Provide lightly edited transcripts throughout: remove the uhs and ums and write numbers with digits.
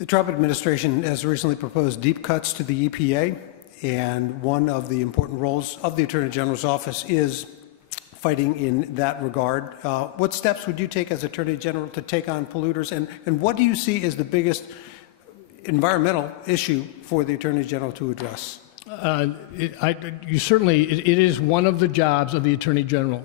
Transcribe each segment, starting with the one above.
The Trump administration has recently proposed deep cuts to the EPA, and one of the important roles of the Attorney General's office is fighting in that regard. What steps would you take as Attorney General to take on polluters, and what do you see as the biggest environmental issue for the Attorney General to address? It is one of the jobs of the Attorney General,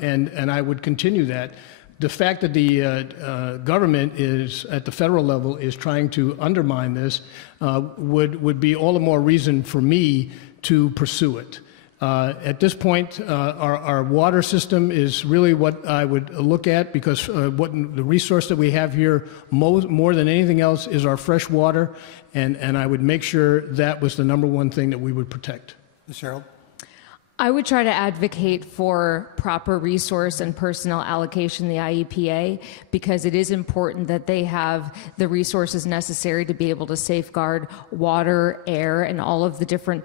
and I would continue that. The fact that the government is, at the federal level, is trying to undermine this would be all the more reason for me to pursue it. At this point, our water system is really what I would look at, because what the resource that we have here more than anything else is our fresh water, and I would make sure that was the number one thing that we would protect. Ms. Harold? I would try to advocate for proper resource and personnel allocation in the IEPA, because it is important that they have the resources necessary to be able to safeguard water, air, and all of the different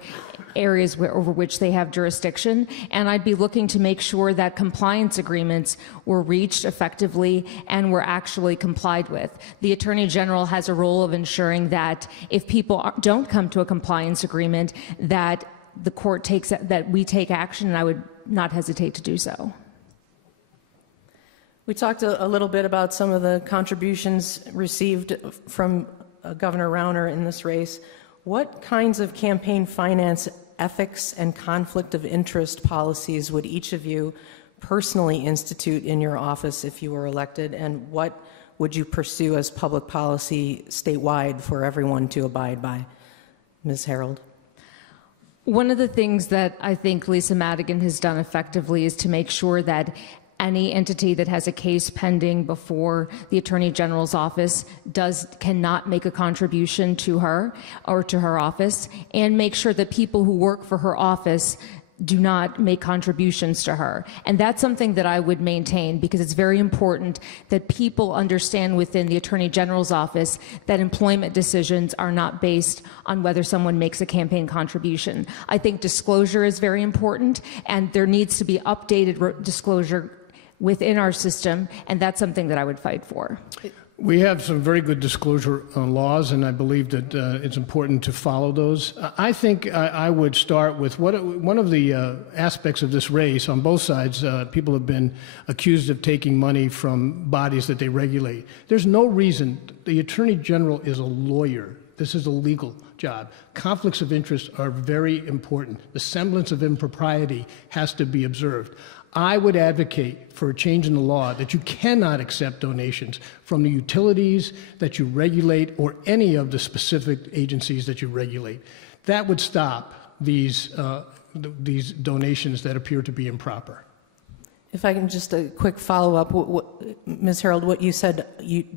areas over which they have jurisdiction. And I'd be looking to make sure that compliance agreements were reached effectively and were actually complied with. The Attorney General has a role of ensuring that if people don't come to a compliance agreement, that the court that we take action, and I would not hesitate to do so. We talked a little bit about some of the contributions received from Governor Rauner in this race. What kinds of campaign finance ethics and conflict of interest policies would each of you personally institute in your office if you were elected, and what would you pursue as public policy statewide for everyone to abide by? Ms. Harold? One of the things that I think Lisa Madigan has done effectively is to make sure that any entity that has a case pending before the Attorney General's office cannot make a contribution to her or to her office, and make sure that people who work for her office do not make contributions to her. And that's something that I would maintain, because it's very important that people understand within the Attorney General's office that employment decisions are not based on whether someone makes a campaign contribution. I think disclosure is very important, and there needs to be updated disclosure within our system, and that's something that I would fight for. We have some very good disclosure laws, and I believe that it's important to follow those. I think I would start with one of the aspects of this race. On both sides, people have been accused of taking money from bodies that they regulate. There's no reason. The Attorney General is a lawyer. This is a legal job. Conflicts of interest are very important. The semblance of impropriety has to be observed. I would advocate for a change in the law that you cannot accept donations from the utilities that you regulate or any of the specific agencies that you regulate. That would stop these donations that appear to be improper. If I can just a quick follow-up, Ms. Harold, what you said,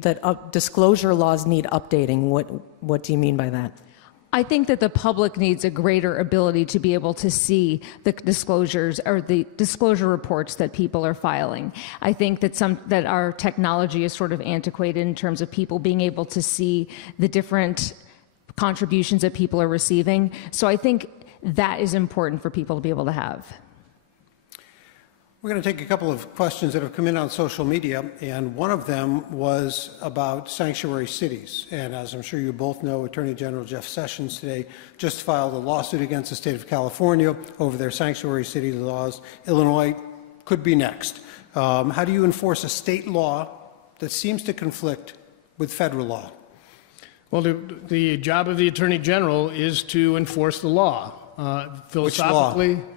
that disclosure laws need updating. What do you mean by that? I think that the public needs a greater ability to be able to see the disclosures or the disclosure reports that people are filing. I think that our technology is sort of antiquated in terms of people being able to see the different contributions that people are receiving. So I think that is important for people to be able to have. We're going to take a couple of questions that have come in on social media, and one of them was about sanctuary cities. And as I'm sure you both know, Attorney General Jeff Sessions today just filed a lawsuit against the state of California over their sanctuary city laws. Illinois could be next. How do you enforce a state law that seems to conflict with federal law? Well, the job of the Attorney General is to enforce the law. Philosophically, which law?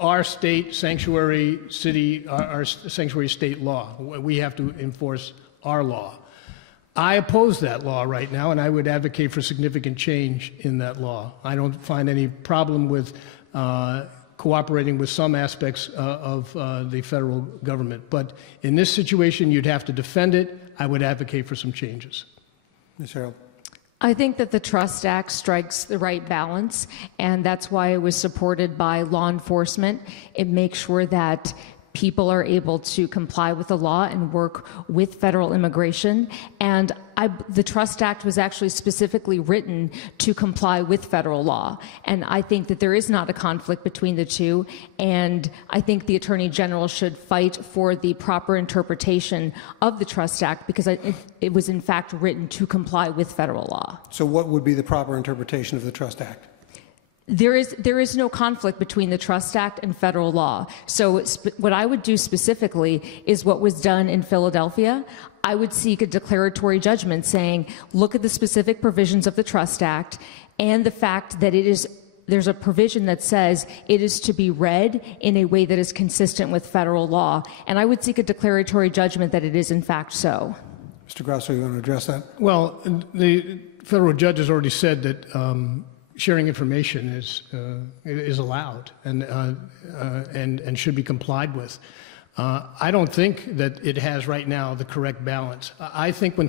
Our state sanctuary city, our sanctuary state law. We have to enforce our law. I oppose that law right now, and I would advocate for significant change in that law. I don't find any problem with cooperating with some aspects of the federal government. But in this situation, you'd have to defend it. I would advocate for some changes. Ms. Harold. I think that the Trust Act strikes the right balance, and that's why it was supported by law enforcement. It makes sure that people are able to comply with the law and work with federal immigration. And the Trust Act was actually specifically written to comply with federal law. And I think that there is not a conflict between the two. And I think the Attorney General should fight for the proper interpretation of the Trust Act, because it was in fact written to comply with federal law. So what would be the proper interpretation of the Trust Act? There is no conflict between the Trust Act and federal law. So what I would do specifically is what was done in Philadelphia. I would seek a declaratory judgment saying, look at the specific provisions of the Trust Act and the fact that there's a provision that says it is to be read in a way that is consistent with federal law. And I would seek a declaratory judgment that it is in fact so. Mr. Grosso, you want to address that? Well, the federal judge has already said that sharing information is allowed and should be complied with. I don't think that it has right now the correct balance. I think when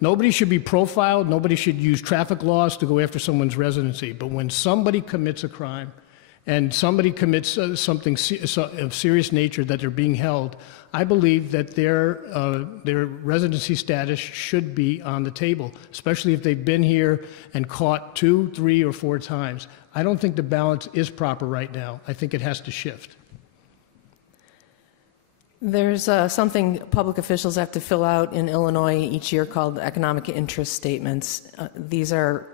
nobody should be profiled, nobody should use traffic laws to go after someone's residency, but when somebody commits a crime and somebody commits something of serious nature that they're being held, I believe that their residency status should be on the table, especially if they've been here and caught 2, 3, or 4 times. I don't think the balance is proper right now. I think it has to shift. There's something public officials have to fill out in Illinois each year called economic interest statements. These are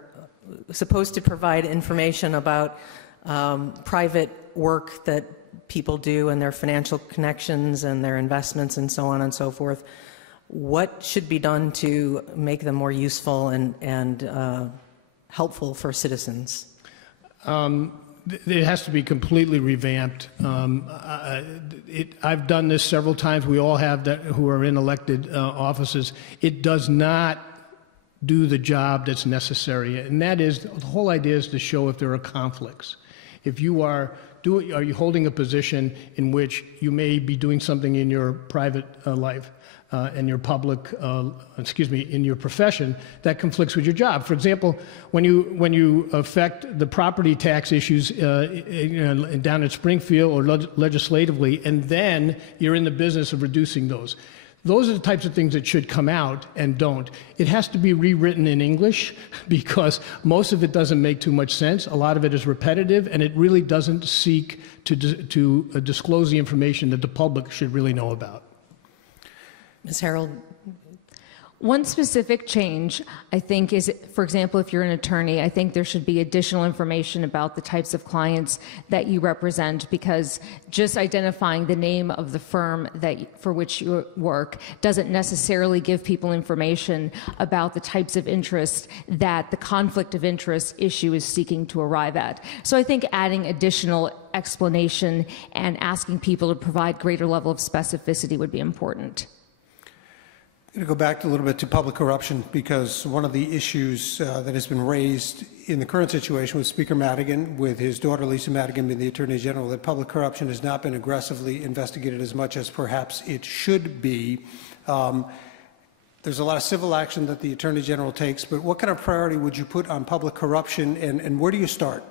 supposed to provide information about private work that people do and their financial connections and their investments and so on and so forth. What should be done to make them more useful and helpful for citizens? It has to be completely revamped. I've done this several times. We all have that who are in elected offices. It does not do the job that's necessary, and that is, the whole idea is to show if there are conflicts. If you are you holding a position in which you may be doing something in your private life and your public, in your profession that conflicts with your job. For example, when you affect the property tax issues down in Springfield or legislatively, and then you're in the business of reducing those. Those are the types of things that should come out and don't. It has to be rewritten in English because most of it doesn't make too much sense. A lot of it is repetitive, and it really doesn't seek to disclose the information that the public should really know about. Ms. Harold? One specific change, I think, is, for example, if you're an attorney, I think there should be additional information about the types of clients that you represent, because just identifying the name of the firm for which you work doesn't necessarily give people information about the types of interest that the conflict of interest issue is seeking to arrive at. So I think adding additional explanation and asking people to provide greater level of specificity would be important. I'm going to go back a little bit to public corruption, because one of the issues that has been raised in the current situation with Speaker Madigan, with his daughter Lisa Madigan being the Attorney General, that public corruption has not been aggressively investigated as much as perhaps it should be. There's a lot of civil action that the Attorney General takes, but what kind of priority would you put on public corruption, and where do you start?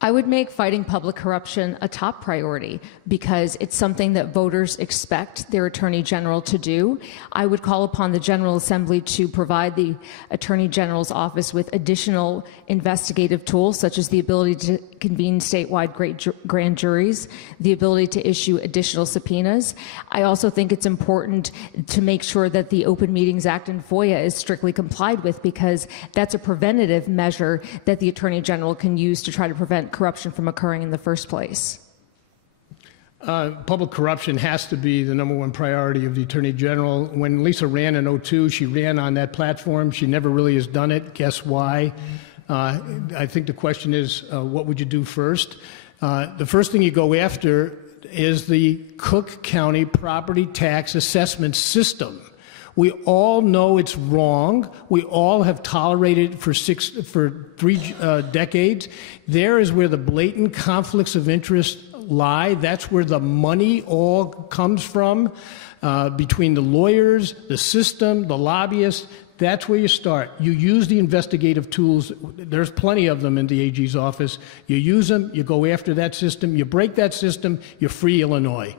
I would make fighting public corruption a top priority because it's something that voters expect their Attorney General to do. I would call upon the General Assembly to provide the Attorney General's office with additional investigative tools, such as the ability to convene statewide grand juries, the ability to issue additional subpoenas. I also think it's important to make sure that the Open Meetings Act and FOIA is strictly complied with, because that's a preventative measure that the Attorney General can use to try to prevent corruption from occurring in the first place. Public corruption has to be the #1 priority of the Attorney General. When Lisa ran in 2002, she ran on that platform. She never really has done it. Guess why? I think the question is, what would you do first? The first thing you go after is the Cook County property tax assessment system. We all know it's wrong. We all have tolerated it for 3 decades. There is where the blatant conflicts of interest lie. That's where the money all comes from, between the lawyers, the system, the lobbyists. That's where you start. You use the investigative tools. There's plenty of them in the AG's office. You use them, you go after that system, you break that system, you free Illinois.